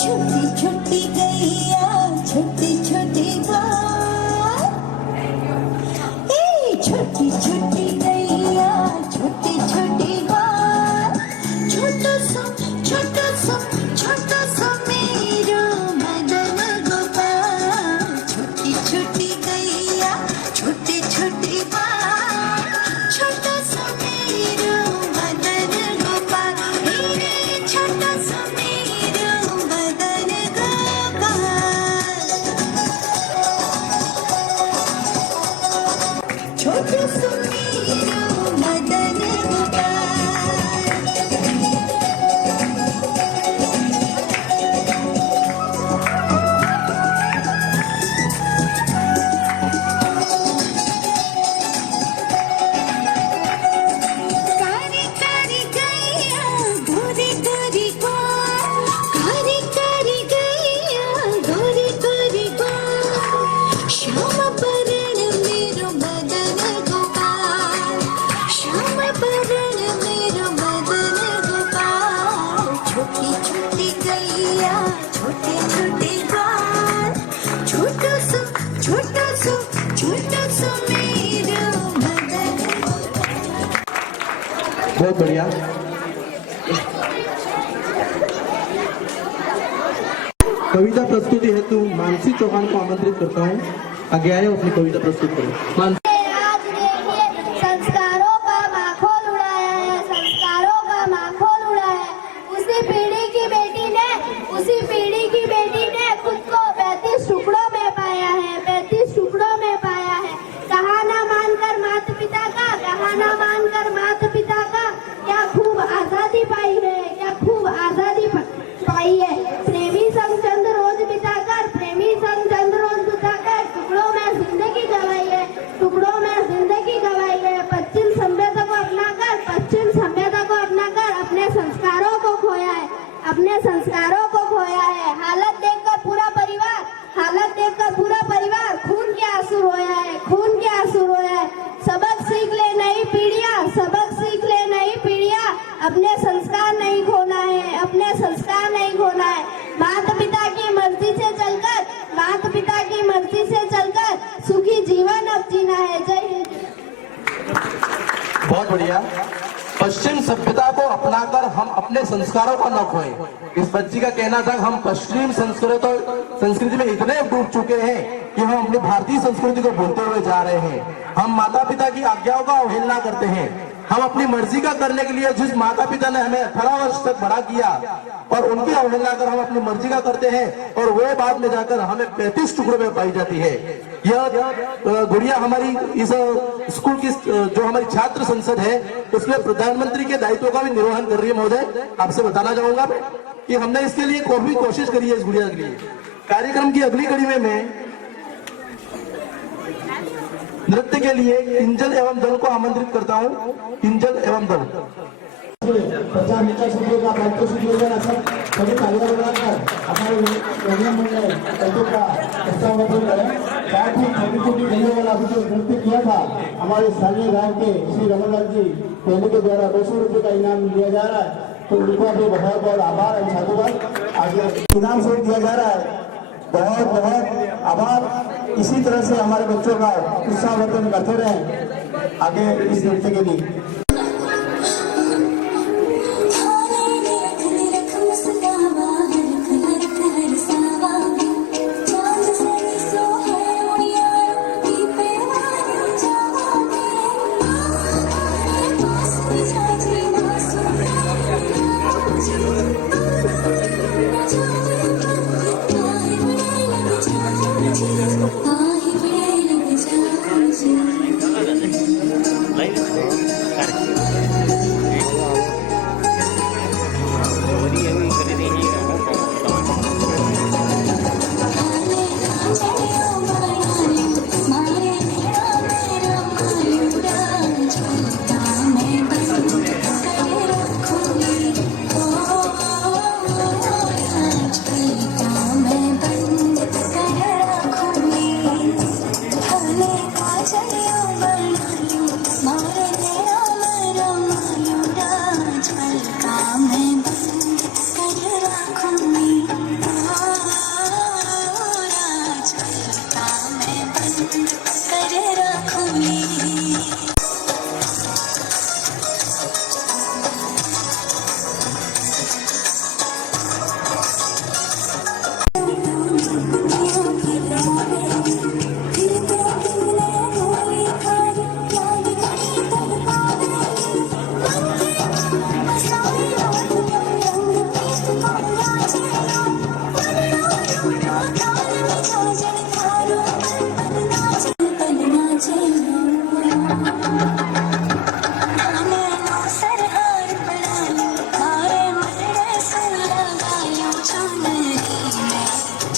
छोटी छोटी गैया छोटी छोटी बात, छोटी छोटी गैया छोटी छोटी बात, छोटा सा मेरा मदन गोपाल। छोटी छोटी गैया छोटी छोटी बात, छोटा सा मेरा मदन गोपाल। छोटा सा मेरा मदन गोपाल। छोटा सा मेरा मदन गोपाल। कारी कारी गैया गोरी गोरी गोर, कारी कारी गैया गोरी गोरी गोर। श्याम बरण मेरो मदन गोपाल, श्याम बरण मेरो मदन गोपाल। छोटी छोटी गैया छोटे छोटे बाल, छोटा सा मेरा मदन गोपाल। बहुत बढ़िया। कविता प्रस्तुति हेतु मानसी चौहान को आमंत्रित करता हूँ, आगे आए अपनी कविता प्रस्तुत करें। आज देखिए संस्कारों का माखोल उड़ाया है, संस्कारों का माखोल उड़ाया है। उसी पीढ़ी की बेटी ने खुद को 35 टुकड़ों में पाया है, 35 टुकड़ों में पाया है। कहा ना मानकर माता पिता का, कहा ना मानकर माता पिता का, क्या खूब आजादी पाई है, क्या खूब आजादी पाई है। प्रेमी संग चंद रोज बिताकर, प्रेमी संग चंद रोज बिताकर टुकड़ों में जिंदगी गवाई है, टुकड़ों में जिंदगी गवाई है। पश्चिम सभ्यता को अपनाकर, पश्चिम सभ्यता को अपनाकर अपने संस्कारों को खोया है, अपने संस्कारों को खोया है। हालत देखकर पूरा परिवार, हालत देखकर पूरा परिवार खून के आंसू रोया है, खून के आंसू रोया है। सबक सीख ले नई पीढ़ियां, सबक सीख ले नई पीढ़ियां। अपने संस्कार नहीं खोना है, अपने संस्कार नहीं खोना है। माता पिता की मर्जी से चलकर, माता पिता की मर्जी से चलकर सुखी जीवन अब जीना है। जय हिंद। बहुत बढ़िया। पश्चिम सभ्यता को अपनाकर हम अपने संस्कारों को न खोएं। इस बच्ची का कहना था हम पश्चिम संस्कृति में इतने डूब चुके हैं कि हम अपनी भारतीय संस्कृति को भूलते हुए जा रहे हैं। हम माता पिता की आज्ञाओं का अवहेलना करते हैं। हम अपनी मर्जी का करने के लिए जिस माता पिता ने हमें 18 वर्ष तक बड़ा किया और उनकी अवहेलना कर हम अपनी मर्जी का करते हैं, और वो बाद में जाकर हमें 35 टुकड़ों में पाई जाती है। यह गुड़िया हमारी इस स्कूल की जो हमारी छात्र संसद है उसमें प्रधानमंत्री के दायित्व का भी निर्वहन कर रही है। महोदय, आपसे बताना चाहूंगा कि हमने इसके लिए कोई कोशिश करी है इस गुड़िया के लिए। कार्यक्रम की अगली कड़ी में मैं नृत्य के लिए किंजल एवं दल को आमंत्रित करता हूँ। किंजल एवं दल 50 मीटर सूत्रों का 35 सूत्रों का सभी तालियां बजाकर हमारे रंगमंच मंडल का प्रस्ताव करें। साथ ही छोटी छोटी गलियों वाला जो नृत्य किया था हमारे स्थानीय गांव के श्री रमनलाल जी पहले के द्वारा 200 रुपये का इनाम दिया जा रहा है, तो उनका भी बहुत बहुत आभार और साधुवाद। आगे इनाम स्वरूप दिया जा रहा है, बहुत बहुत आभार। इसी तरह से हमारे बच्चों का उत्साहवर्धन करते रहें आगे इस नृत्य के लिए।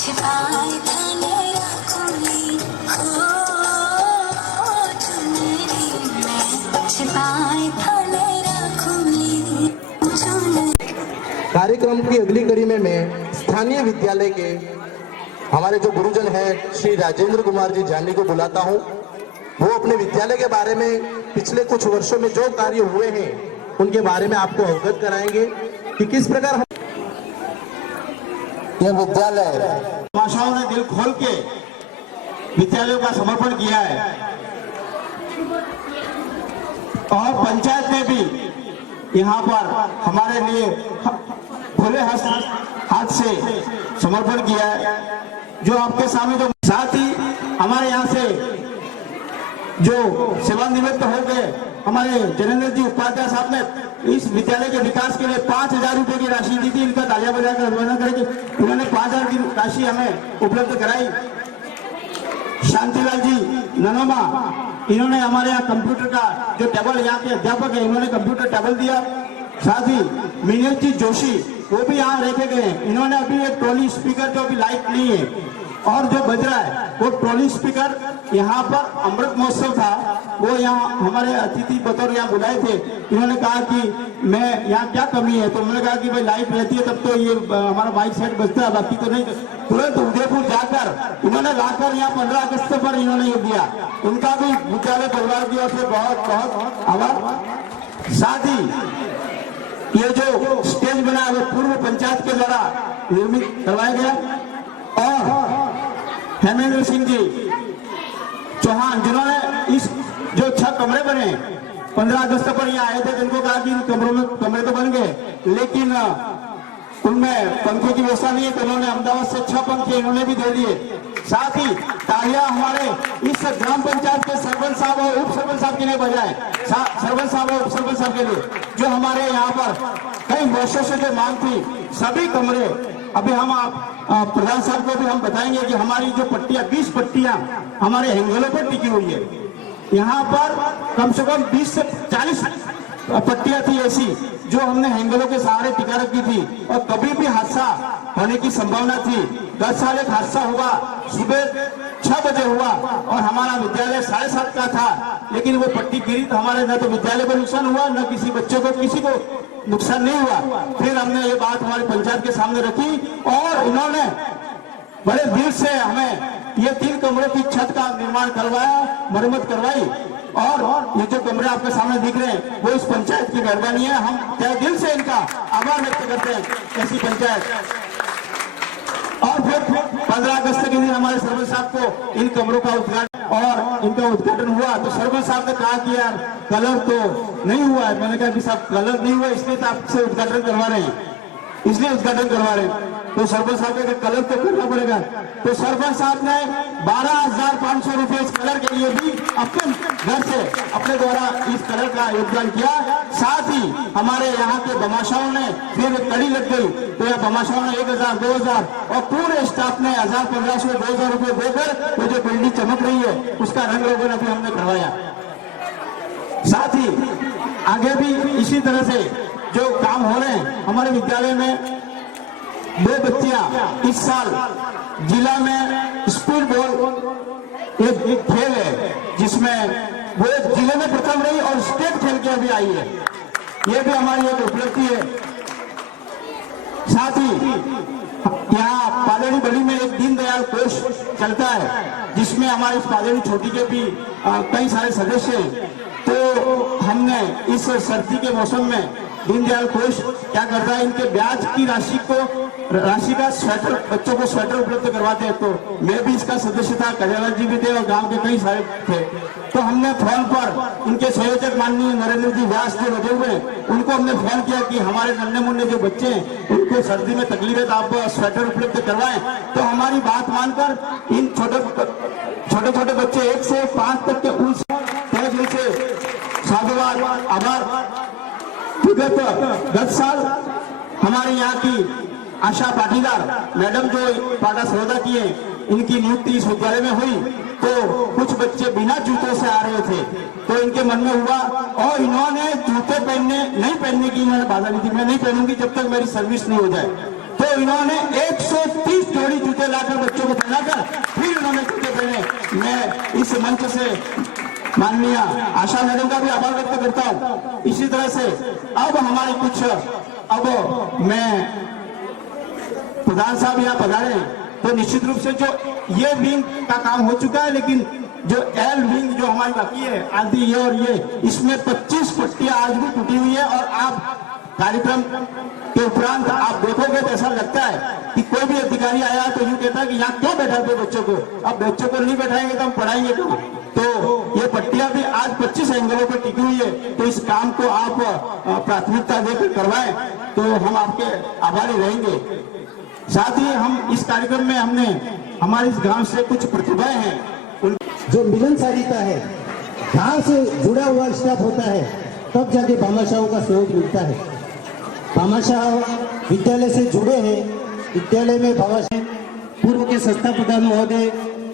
छिपाए थाने रखूंगी हो चुनरी में छिपाए थाने रखूंगी चुनरी। कार्यक्रम की अगली कड़ी में मैं स्थानीय विद्यालय के हमारे जो गुरुजन हैं श्री राजेंद्र कुमार जी जानी को बुलाता हूं। वो अपने विद्यालय के बारे में पिछले कुछ वर्षों में जो कार्य हुए हैं उनके बारे में आपको अवगत कराएंगे कि किस प्रकार हम यह विद्यालय भाषाओं ने दिल खोल के विद्यालयों का समर्पण किया है और पंचायत ने भी यहाँ पर हमारे लिए खुले हाथ से समर्पण किया है। जो आपके सामने जो साथ ही हमारे यहाँ से जो सेवानिवृत्त हो गए हमारे जनेंद्र जी उपाध्याय साहब ने इस विद्यालय के विकास के लिए 5,000 रुपए की राशि दी थी। इनका तालियां बजाकर अभिनंदन करेंगे। उन्होंने 5,000 की राशि हमें उपलब्ध कराई। शांतिलाल जी ननोमा इन्होंने हमारे यहाँ कंप्यूटर का जो टेबल यहाँ के अध्यापक है इन्होंने कंप्यूटर टेबल दिया। साथ ही मीनेश जी जोशी वो भी यहाँ रखे गए हैं। इन्होंने अभी एक ट्रॉली स्पीकर जो अभी लाइट नहीं है और जो बज रहा है वो ट्रॉली स्पीकर यहाँ पर अमृत महोत्सव था वो यहाँ हमारे अतिथि बतौर यहाँ बुलाए थे। इन्होंने कहा कि मैं यहाँ क्या कमी है तो उन्होंने कहा कि भाई लाइट रहती है तब तो ये हमारा माइक सेट बजता है बाकी तो नहीं। तुरंत उदयपुर जाकर इन्होंने लाकर यहाँ 15 अगस्त पर इन्होंने ये दिया। उनका भी विद्यालय परिवार की ओर से बहुत बहुत आभार। साथ ही ये जो स्टेज बना है वो पूर्व पंचायत के द्वारा निर्मित करवाया गया और हेमेंद्र सिंह जी चौहान जिन्होंने इस जो 6 कमरे बने 15 अगस्त पर यहाँ आए थे जिनको कहा कि इन कमरों में कमरे तो बन गए लेकिन उनमें पंखे की व्यवस्था नहीं है तो उन्होंने अहमदाबाद से 6 पंखे इन्होंने भी दे दिए। साथ ही तालियां हमारे इस ग्राम पंचायत के सरपंच साहब और उप सरपंच साहब के लिए बजाएं। सरपंच साहब और उप सरपंच साहब के लिए जो हमारे यहाँ पर कई वर्षों से जो मांग थी सभी कमरे अभी हम आप प्रधान साहब को भी हम बताएंगे कि हमारी जो पट्टियां 20 पट्टियां हमारे हैंगलों पर टिकी हुई है। यहाँ पर कम से कम 20 से 40 पट्टियां थी ऐसी जो हमने हैंगलों के सहारे टिका रखी थी और कभी भी हादसा होने की संभावना थी। 10 साल एक हादसा हुआ सुबह 6 बजे हुआ और हमारा विद्यालय 7:30 का था लेकिन वो पट्टी गिरी तो हमारे न तो विद्यालय को नुकसान हुआ न किसी बच्चे को किसी को नुकसान नहीं हुआ। फिर हमने ये बात हमारी पंचायत के सामने रखी और उन्होंने बड़े दिल से हमें ये 3 कमरों की छत का निर्माण करवाया मरम्मत करवाई और ये जो कमरे आपके सामने दिख रहे हैं वो इस पंचायत की मेहरबानी है। हम तहे दिल से इनका आभार व्यक्त करते हैं ऐसी पंचायत। और फिर 15 अगस्त के दिन हमारे सरपंच साहब को इन कमरों का उद्घाटन और इनका उद्घाटन हुआ तो सरपंच साहब ने कहा कि यार कलर तो नहीं हुआ है। मैंने कहा कि साहब कलर नहीं हुआ इसलिए तो आपसे उद्घाटन करवा रहे हैं इसलिए उद्घाटन करवा रहे हैं। तो सरपंच साहब ने कलर तो करना पड़ेगा तो सरपंच साहब ने 12,500 रुपए इस कलर के लिए भी अपने घर से अपने द्वारा इस कलर का योगदान किया। साथ ही हमारे यहाँ के बमाशाओं ने फिर कड़ी लग गई तो यह बमाशाओं ने 1,000 2,000 और पूरे स्टाफ ने 1,000 1500 2,000 रुपए देकर वो जो बिल्डिंग चमक रही है उसका रंग रोगन अभी हमने करवाया। साथ ही आगे भी इसी तरह से जो काम हो रहे हैं हमारे विद्यालय में 2 बच्चियां इस साल जिला में स्पीड बॉल एक खेल है जिसमें वो जिले में प्रथम रही और स्टेट खेल के अभी आई है। ये भी हमारी एक उपलब्धि है। साथ ही यहाँ पादेड़ी बड़ी में एक दीनदयाल कोष चलता है जिसमें हमारे इस पादेड़ी छोटी के भी कई सारे सदस्य हैं। तो हमने इस सर्दी के मौसम में दीनदयाल कोष क्या करता है इनके ब्याज की राशि का स्वेटर बच्चों को स्वेटर उपलब्ध करवाते हैं। तो मैं भी इसका सदस्य था कल्याण जी भी थे और गांव के कई सारे थे। तो हमने फोन पर इनके संयोजक माननीय नरेंद्र जी व्यास जो लगे हुए उनको हमने फोन किया कि हमारे नन्हे मुन्ने जो बच्चे हैं उनको सर्दी में तकलीफ है तो आप स्वेटर उपलब्ध करवाएं। तो हमारी बात मानकर इन छोटे छोटे बच्चे 1 से 5 तक के उनसे दिल से साधुवाद आभार। विगत 10 साल हमारे यहाँ की आशा पाटीदार मैडम जो पाड़ा सौदा की है, इनकी नियुक्ति इस विद्यालय में हुई तो कुछ बच्चे बिना जूतों से आ रहे थे, तो इनके मन में हुआ और इन्होंने जूते नहीं पहनने की इन्होंने बाधा दी थी, मैं नहीं पहनूंगी जब तक मेरी सर्विस नहीं हो जाए। तो इन्होंने 130 जोड़ी जूते लाकर बच्चों को पहनाकर फिर इन्होंने जूते पहने। मैं इस मंच से माननीय आशा मैडम का भी आभार व्यक्त करता हूँ। इसी तरह से अब हमारे मैं प्रधान साहब यहाँ पधारे, तो निश्चित रूप से जो ये विंग का काम हो चुका है, लेकिन जो एल विंग जो हमारी बाकी है आदि ये और ये, इसमें 25 पट्टियां आज भी टूटी हुई है। और आप कार्यक्रम के उपरांत आप देखोगे तो ऐसा लगता है कि कोई भी अधिकारी आया तो यूं कहता है कि यहाँ क्यों बैठाते बच्चों को, अब बच्चों को नहीं बैठाएंगे तो हम पढ़ाएंगे क्यों। तो ये पट्टियां भी आज 25 एंगलों पर टिकी हुई है, तो इस काम को आप प्राथमिकता देकर करवाएं तो हम आपके आभारी रहेंगे। साथ ही हम इस कार्यक्रम में हमने हमारे इस गांव से कुछ प्रतिभाएं हैं, जो मिलनसारिता है, गांव से जुड़ा हुआ स्टाफ होता है, तब जाके भामाशाहों का सहयोग मिलता है। भामाशाह विद्यालय से जुड़े हैं, विद्यालय में भामाशाह पूर्व के संस्था प्रधान महोदय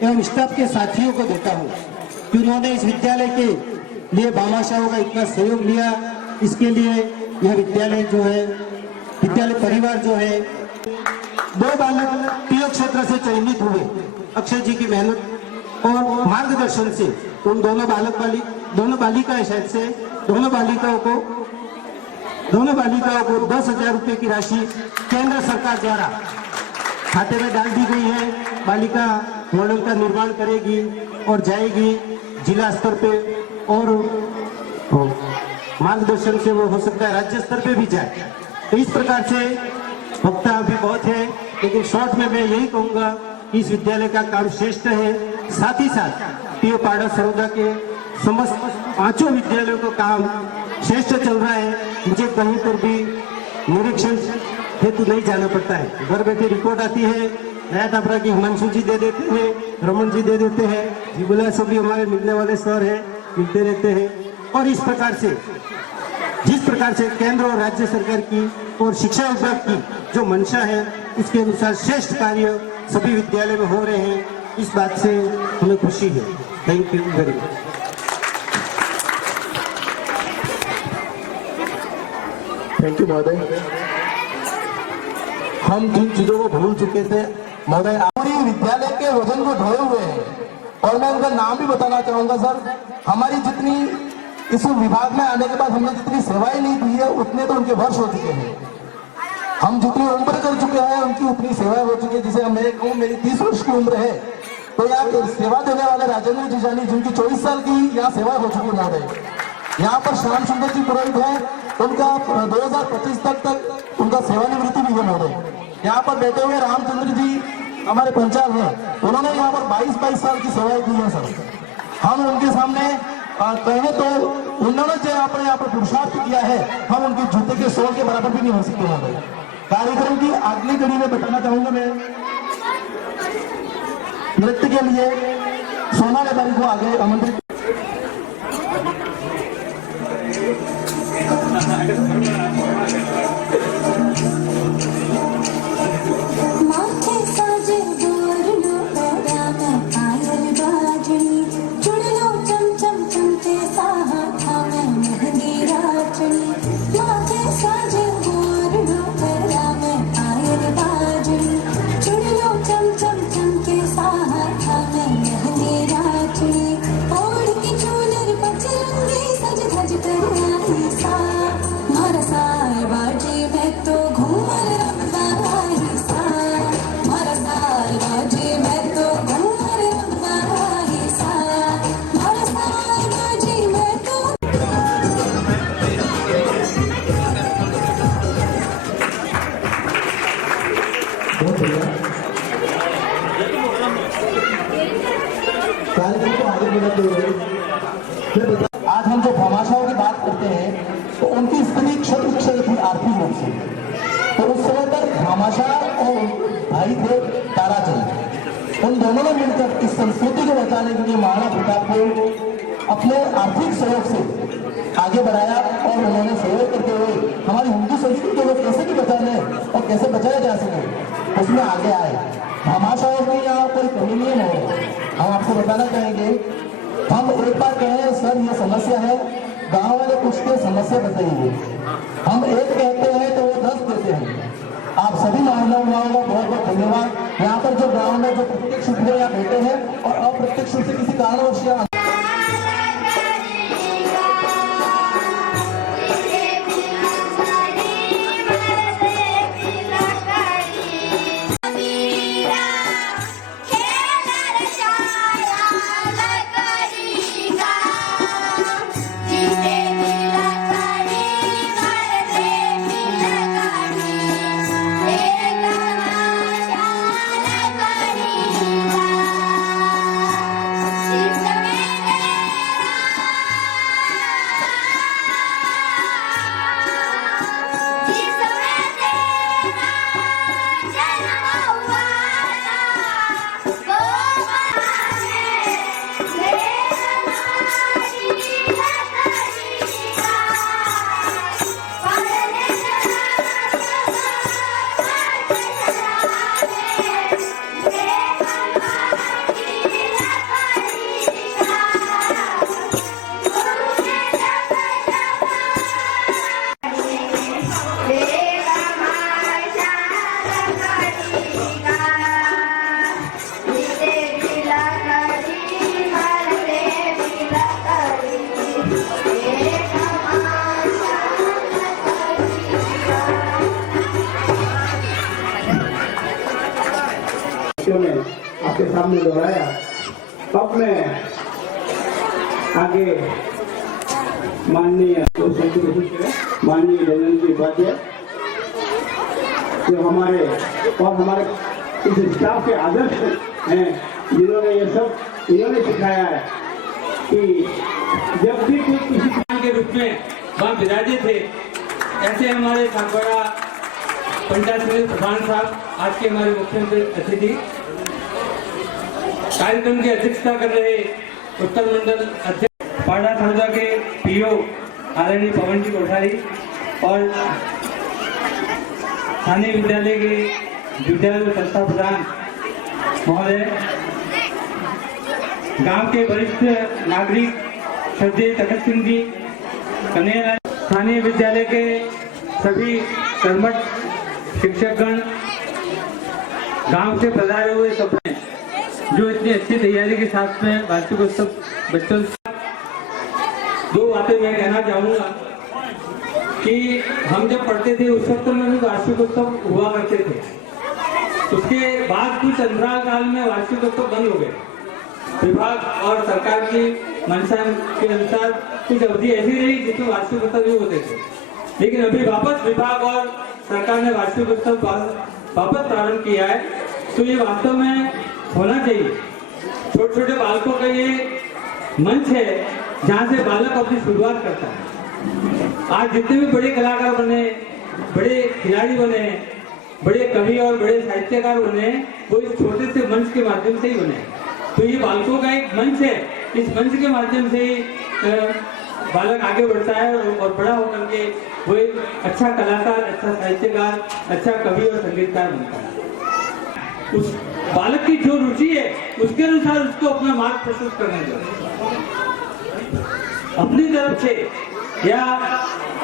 एवं स्टाफ के साथियों को देता हूँ कि उन्होंने इस विद्यालय के लिए भामाशाहों का इतना सहयोग लिया। इसके लिए यह विद्यालय जो है, विद्यालय परिवार जो है, 2 बालक पीओ क्षेत्र से चयनित हुए। अक्षय जी की मेहनत और मार्गदर्शन से उन दोनों बालिका शायद से दोनों बालिकाओं को 10,000 रुपए की राशि केंद्र सरकार द्वारा खाते में डाल दी गई है। बालिका मॉडल का निर्माण करेगी और जाएगी जिला स्तर पे, और मार्गदर्शन से वो हो सकता है राज्य स्तर पे भी जाए। तो इस प्रकार से वक्ता भी बहुत है, लेकिन शॉर्ट में मैं यही कहूंगा कि इस विद्यालय का काम श्रेष्ठ है। साथ ही साथ पीओ पाड़ा सरोदा के समस्त 5 विद्यालयों का काम श्रेष्ठ चल रहा है। मुझे कहीं पर भी निरीक्षण हेतु नहीं जाना पड़ता है, घर बैठे रिपोर्ट आती है। नया टापरा की हिमांशु जी दे देते हैं, रमन जी दे देते हैं, जीबुला से भी हमारे मिलने वाले सर हैं, मिलते रहते हैं। और इस प्रकार से जिस प्रकार से केंद्र और राज्य सरकार की और शिक्षा विभाग की जो मंशा है, उसके अनुसार श्रेष्ठ कार्य सभी विद्यालय में हो रहे हैं, इस बात से हमें खुशी है। Thank you very much. Thank you महोदय। हम जिन चीजों को भूल चुके थे महोदय, हमारी विद्यालय के वजन को ढोए हुए हैं, और मैं उनका नाम भी बताना चाहूंगा सर। हमारी जितनी इस विभाग में आने के बाद हमने जितनी सेवाएं नहीं दी है, उतने तो उनके वर्ष हो चुके हैं। हम जितनी उम्र कर चुके हैं उनकी उतनी सेवाएं हो चुकी है। जिसे मैं कहूँ मेरी 30 वर्ष की उम्र है, तो यहाँ सेवा देने वाले राजेंद्र जिजानी जिनकी 24 साल की यहाँ सेवा हो चुकी है महोदय। यहाँ पर श्याम सुंदर जी पुरोहित है, उनका 2025 तक उनका सेवानिवृत्ति भी है महोदय। यहाँ पर बैठे हुए रामचंद्र जी हमारे पंचायत हैं, उन्होंने यहाँ पर 22 साल की सेवाएं दी है सर। हम उनके सामने कहें तो उन्होंने जो यहाँ पर पुरुषार्थ किया है, हम उनके जूते के सोल के बराबर भी नहीं हो सकते महोदय। कार्यक्रम की अगली कड़ी में बताना चाहूंगा मैं, नृत्य के लिए सोना व्यापारी को आगे आमंत्रित। आज हम जो भामाशाहों की बात करते हैं तो उनकी स्थिति क्षत्र थी आर्थिक रूप से। तो उस समय पर भामाशाह और भाई थे ताराचंद, उन दोनों ने मिलकर इस संस्कृति को बचाने के लिए महाराणा प्रताप को अपने आर्थिक सहयोग से आगे बढ़ाया। और और उन्होंने सहयोग करते हुए हमारी हिंदू संस्कृति को कैसे भी बचाने और कैसे बचाया जा सके उसमें आगे आए। भामाशाहों की यहाँ कोई कमी नहीं है। हम आपको बताना चाहेंगे, हम एक बार कहें सर ये समस्या है, गांव वाले कुछ के समस्या बताइए, हम एक कहते हैं तो वो 10 देते हैं। आप सभी महानुभावों का बहुत बहुत धन्यवाद। यहाँ पर जो गांव में जो प्रत्यक्ष रूप में यहाँ बैठे हैं और अप्रत्यक्ष रूप से किसी कारणवश यहाँ में आपके सामने दोहराया। अब मैं आगे माननीय धनंजय जी उपाध्याय जो हमारे और हमारे इस स्टाफ के आदर्श हैं, जिन्होंने ये सब इन्होंने सिखाया है कि जब भी कोई किसी के रूप में वहाँ विराजे थे, ऐसे हमारे सागवाड़ा पंचायत समिति प्रधान साहब आज के हमारे मुख्यमंत्री अतिथि कार्यक्रम की अध्यक्षता कर रहे उत्तर मंडल अध्यक्ष पाड़ा थाना के पीओ आदरणीय पवन जी कोठारी और स्थानीय विद्यालय के विद्यालय संस्था प्रधान महोदय, गांव के वरिष्ठ नागरिक श्रद्धेय तखत सिंह जी, कन्हैया, स्थानीय विद्यालय के सभी कर्मठ शिक्षकगण, गांव से पधारे हुए सब जो इतनी अच्छी तैयारी के साथ में वार्षिकोत्सव बच्चों से दो बातें मैं कहना चाहूंगा कि हम जब पढ़ते थे उस वक्त में भी वार्षिकोत्सव हुआ करते थे। उसके बाद कुछ अंतराल काल में वार्षिकोत्सव बंद हो गए। विभाग और सरकार की मंशा के अनुसार कुछ अवधि ऐसी रही जिसमें वार्षिकोत्सव भी होते थे, लेकिन अभी वापस विभाग और सरकार ने वार्षिकोत्सव वापस प्रारंभ किया है। तो ये वास्तव में होना चाहिए। छोटे छोटे बालकों का ये मंच है जहाँ से बालक अपनी शुरुआत करता है। आज जितने भी बड़े कलाकार बने, बड़े खिलाड़ी बने, बड़े कवि और बड़े साहित्यकार बने, वो इस छोटे से मंच के माध्यम से ही बने। तो ये बालकों का एक मंच है, इस मंच के माध्यम से ही बालक आगे बढ़ता है और बड़ा होकर के वो एक अच्छा कलाकार, अच्छा साहित्यकार, अच्छा कवि और संगीतकार बनता है। उस बालक की जो रुचि है उसके अनुसार उसको अपना मार्ग प्रशस्त करना चाहिए। अपनी तरफ से या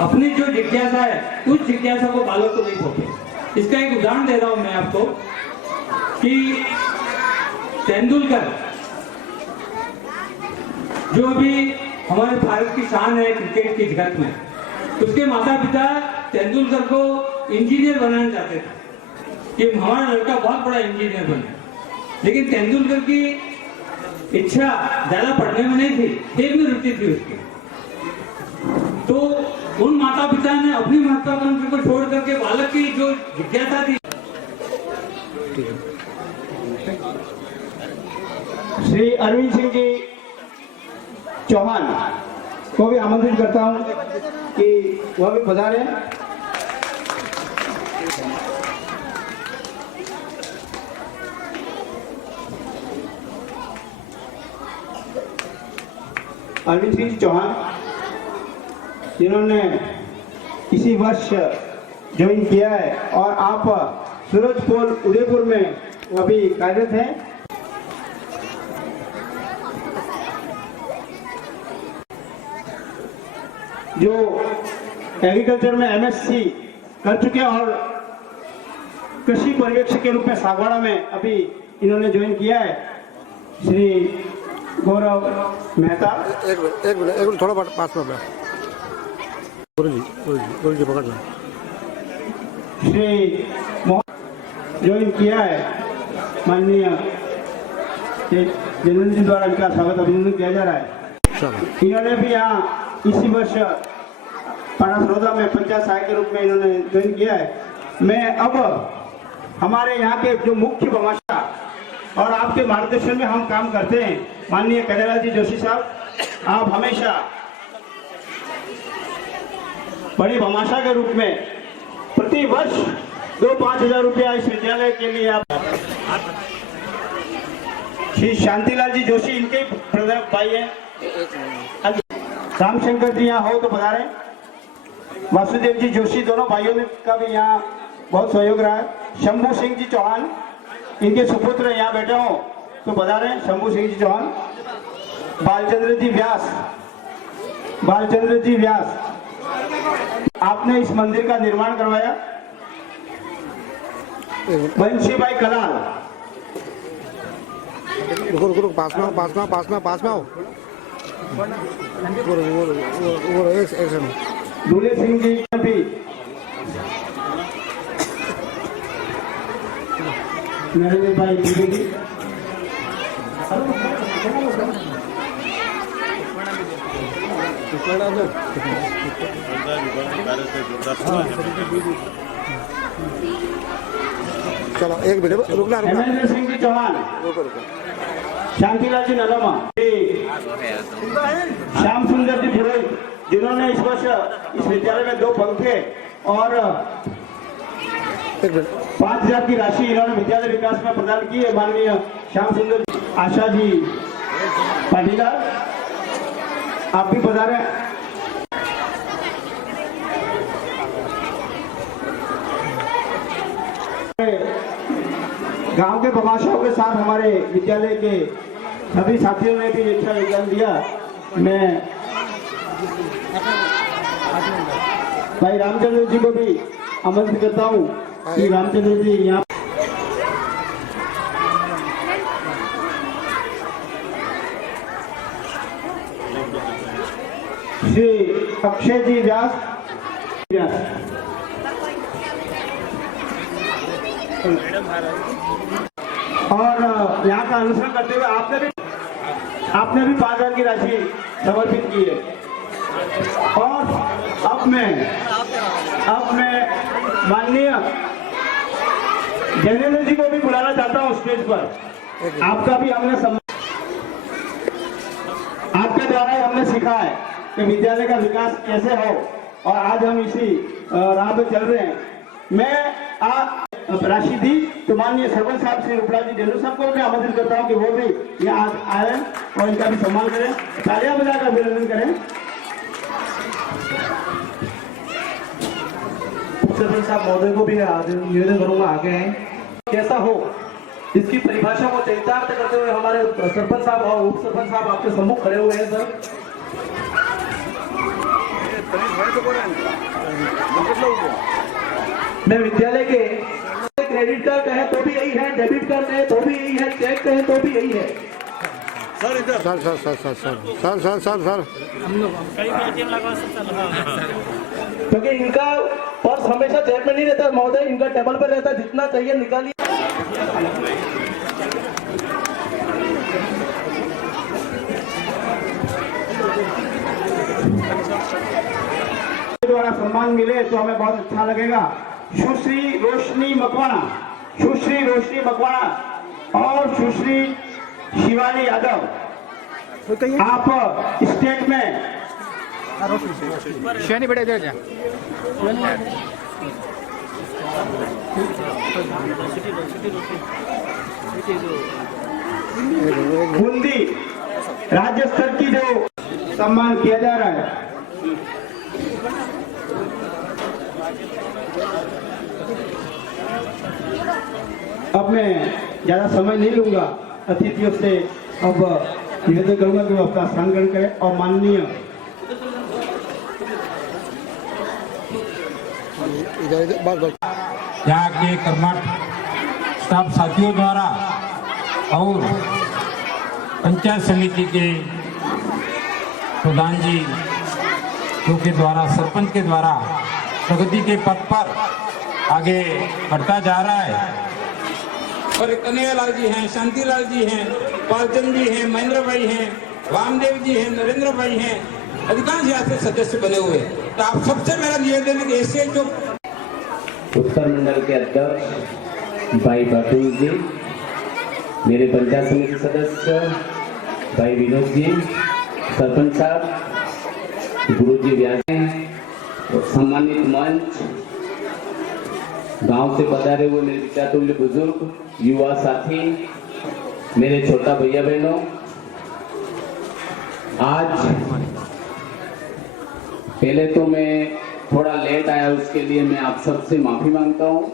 अपनी जो जिज्ञासा है उस जिज्ञासा को बालक को नहीं थोपे। इसका एक उदाहरण दे रहा हूं मैं आपको कि तेंदुलकर जो अभी हमारे भारत की शान है क्रिकेट की जगत में, उसके माता पिता तेंदुलकर को इंजीनियर बनाना चाहते थे कि हमारा लड़का बहुत बड़ा इंजीनियर बने, लेकिन तेंदुलकर की इच्छा ज्यादा पढ़ने में नहीं थी, खेल में रुचि थी उसकी। तो उन माता पिता ने अपनी महत्वाकांक्षा को छोड़ करके बालक की जो जिज्ञासा थी। श्री अरविंद सिंह जी चौहान को भी आमंत्रित करता हूं कि वह भी पधारे। अरविंद सिंह चौहान जिन्होंने इसी वर्ष ज्वाइन किया है और आप सूरजपोल उदयपुर में अभी कार्यरत हैं। जो एग्रीकल्चर में एमएससी कर चुके हैं और कृषि पर्यवेक्षक के रूप में सागवाड़ा में अभी इन्होंने ज्वाइन किया है, श्री गौरव मेहता। एक मिनट थोड़ा पास में गुरु जी पकड़ लो। श्री मोहन ज्वाइन किया है, माननीय जनरल जी द्वारा इनका स्वागत अभिनंदन किया जा रहा है। इन्होंने भी यहाँ इसी वर्ष पानासरोदा में पंचायत सहायक के रूप में इन्होंने ज्वाइन किया है। मैं अब हमारे यहाँ के जो मुख्य भामाशाह और आपके मार्गदर्शन में हम काम करते हैं, माननीय कन्हैयालाल जी जोशी साहब, आप हमेशा बड़ी भामाशाह के रूप में प्रति वर्ष 2-5 रुपया इस विद्यालय के लिए आप श्री शांतिलाल जी जोशी इनके प्रधान भाई हैं। रामशंकर जी यहाँ हो तो बता रहे, वासुदेव जी जोशी दोनों भाइयों का भी यहाँ बहुत सहयोग रहा है। शंभू सिंह जी चौहान इनके सुपुत्र यहाँ बैठे हो तो बता रहे, शंभू सिंह जी चौहान। बालचंद्र जी व्यास आपने इस मंदिर का निर्माण करवाया। बंशी भाई कलाल, रुको पास में आओ। दूल्हे सिंह जी भी नरेंद्र भाई जी चलो एक मिनट रुकना। हेमेंद्र सिंह जी चौहान, शांतिलाल जी नलमा, श्याम सुंदर जी पुरोहित, जिन्होंने इस वर्ष इस विद्यालय में 2 पंखे और 5,000 की राशि इन्होंने विद्यालय विकास में प्रदान की है। माननीय श्याम सुंदर, आशा जी पाटीदार, आप भी पधारे। गांव के भामाशाहों के साथ हमारे विद्यालय के सभी साथियों ने भी अच्छा योगदान दिया। मैं भाई रामचंद्र जी को भी आमंत्रित करता हूँ कि रामचंद्र जी यहाँ श्री अक्षय जी व्यास और यहाँ का अनुसरण करते हुए आपने भी 5,000 की राशि समर्पित की है। और अब मैं माननीय जनरल जी को भी बुलाना चाहता हूँ स्टेज पर। आपका भी हमने आपके द्वारा ही हमने सीखा है कि विद्यालय का विकास कैसे हो और आज हम इसी राह पे चल रहे हैं। मैं आज राशि दी तो माननीय सरपंच साहब श्री रूपलाल जी डेलू साहब को मैं आमंत्रित करता हूँ कि वो भी यहाँ आए और इनका भी सम्मान करें, तालियां बजाकर अभिनंदन करें। सरपंच साहब महोदय को भी निवेदन करूंगा आगे हैं कैसा हो इसकी परिभाषा को चरितार्थ करते हुए हमारे सरपंच साहब और उप सरपंच साहब आपके सम्मुख खड़े हुए हैं। सर मैं विद्यालय के क्रेडिट कार्ड कहे तो भी यही है, डेबिट कार्ड कहे तो भी यही है, चेक कहे तो भी यही है। सर क्योंकि इनका पर्स हमेशा जेब में नहीं रहता महोदय, इनका टेबल पर रहता, जितना चाहिए निकालिए। द्वारा सम्मान मिले तो हमें बहुत अच्छा लगेगा। सुश्री रोशनी मकवाना और सुश्री शिवानी यादव, आप स्टेट में बूंदी राज्य स्तर की जो सम्मान किया जा रहा है अब मैं ज़्यादा समय नहीं लूँगा। अतिथियों से अब निवेदन करूँगा कि वो अपना स्थान ग्रहण करें और माननीय यहाँ के कर्मठ स्टाफ साथियों द्वारा और पंचायत समिति के प्रधान जी के द्वारा, सरपंच के द्वारा प्रगति के पथ पर आगे बढ़ता जा रहा है। और कन्हैयालाल जी हैं, शांतिलाल जी हैं, पालचंद जी हैं, महेंद्र भाई हैं, वामदेव जी हैं, नरेंद्र भाई हैं, अधिकांश यहाँ से सदस्य बने हुए। तो आप सबसे मेरा निवेदन है कि ऐसे जो उत्तर मंडल के अध्यक्ष भाई बाटुल जी, मेरे पंचायत समिति सदस्य भाई विनोद जी, सरपंच साहब, गुरु जी व्यास, सम्मानित मंच, गांव से पधारे हुए मेरे पितातुल्य बुजुर्ग, युवा साथी, मेरे छोटा भैया बहनों, आज पहले तो मैं थोड़ा लेट आया, उसके लिए मैं आप सब से माफी मांगता हूँ।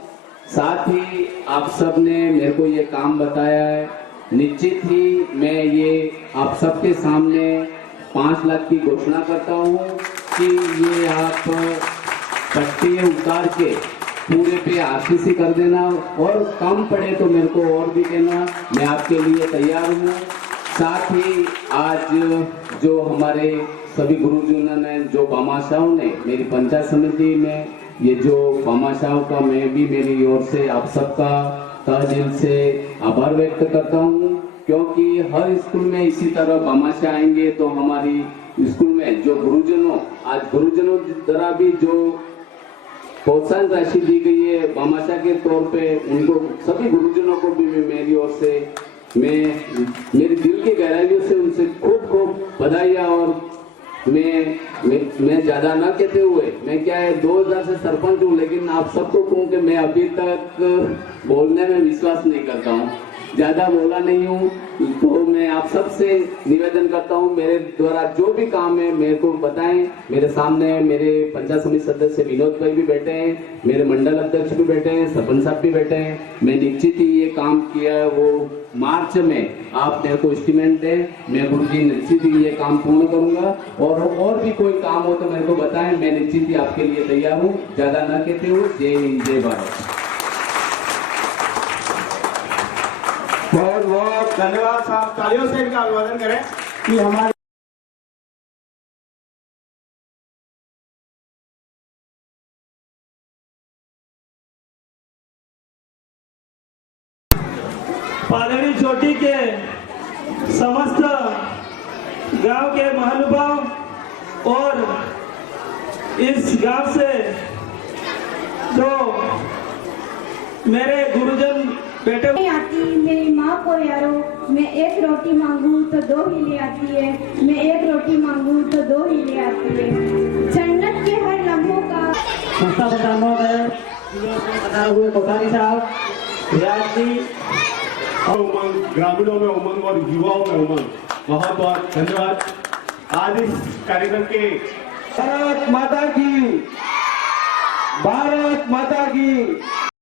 साथ ही आप सब ने मेरे को ये काम बताया है, निश्चित ही मैं ये आप सबके सामने 5 लाख की घोषणा करता हूँ कि ये आप पट्टी उतार के पूरे पे आरसीसी कर देना, और कम पड़े तो मेरे को और भी देना, मैं आपके लिए तैयार हूँ। साथ ही आज जो हमारे सभी गुरुजनों ने, जो भामाशाहों ने मेरी पंचायत समिति में ये जो भामाशाहों का मैं भी मेरी ओर से आप सबका तहे दिल से आभार व्यक्त करता हूँ, क्योंकि हर स्कूल में इसी तरह भामाशाह आएंगे तो हमारी स्कूल में जो गुरुजनों, आज गुरुजनों द्वारा भी जो प्रोत्साहन राशि दी गई है भामाशाह के तौर पे, उनको सभी गुरुजनों को भी मेरी ओर से मेरे दिल की गहराइयों से उनसे खूब खूब बधाई। और मैं ज्यादा ना कहते हुए, मैं क्या है 2000 से सरपंच हूँ, लेकिन आप सबको कहूँ कि मैं अभी तक बोलने में विश्वास नहीं करता हूँ, ज्यादा बोला नहीं हूँ। तो मैं आप सबसे निवेदन करता हूँ, मेरे द्वारा जो भी काम है मेरे को बताएं। मेरे सामने मेरे पंचायत समिति सदस्य विनोद भाई भी बैठे हैं, मेरे मंडल अध्यक्ष भी बैठे हैं, सरपंच साहब भी बैठे हैं। मैं निश्चित ही ये काम किया है, वो मार्च में आप मेरे को एस्टिमेट दें, मैं गुरुजी निश्चित ही ये काम पूर्ण करूंगा। और भी कोई काम हो तो मेरे को बताएं, मैं निश्चित ही आपके लिए तैयार हूँ। ज्यादा न कहते हुए जय हिंद, जय भारत। बहुत बहुत धन्यवाद साहब, तालियों से इनका अभिवादन करें कि हमारे पालड़ी चोटी के समस्त गांव के महानुभाव और इस गांव से जो मेरे गुरुजन बेटे नहीं आती, मेरी माँ को यारो, मैं एक रोटी मांगू तो 2 ही ले आती है, मैं एक रोटी मांगू तो 2 ही ले आती है। जन्नत के हर लम्हों का संस्था प्रधान महोदय, पधारे हुए कोठारी साहब, विराज जी, उमंग, ग्रामीणों में उमंग और युवाओं में उमंग, बहुत बहुत धन्यवाद। आज इस कार्यक्रम के भारत माता की, भारत माता की।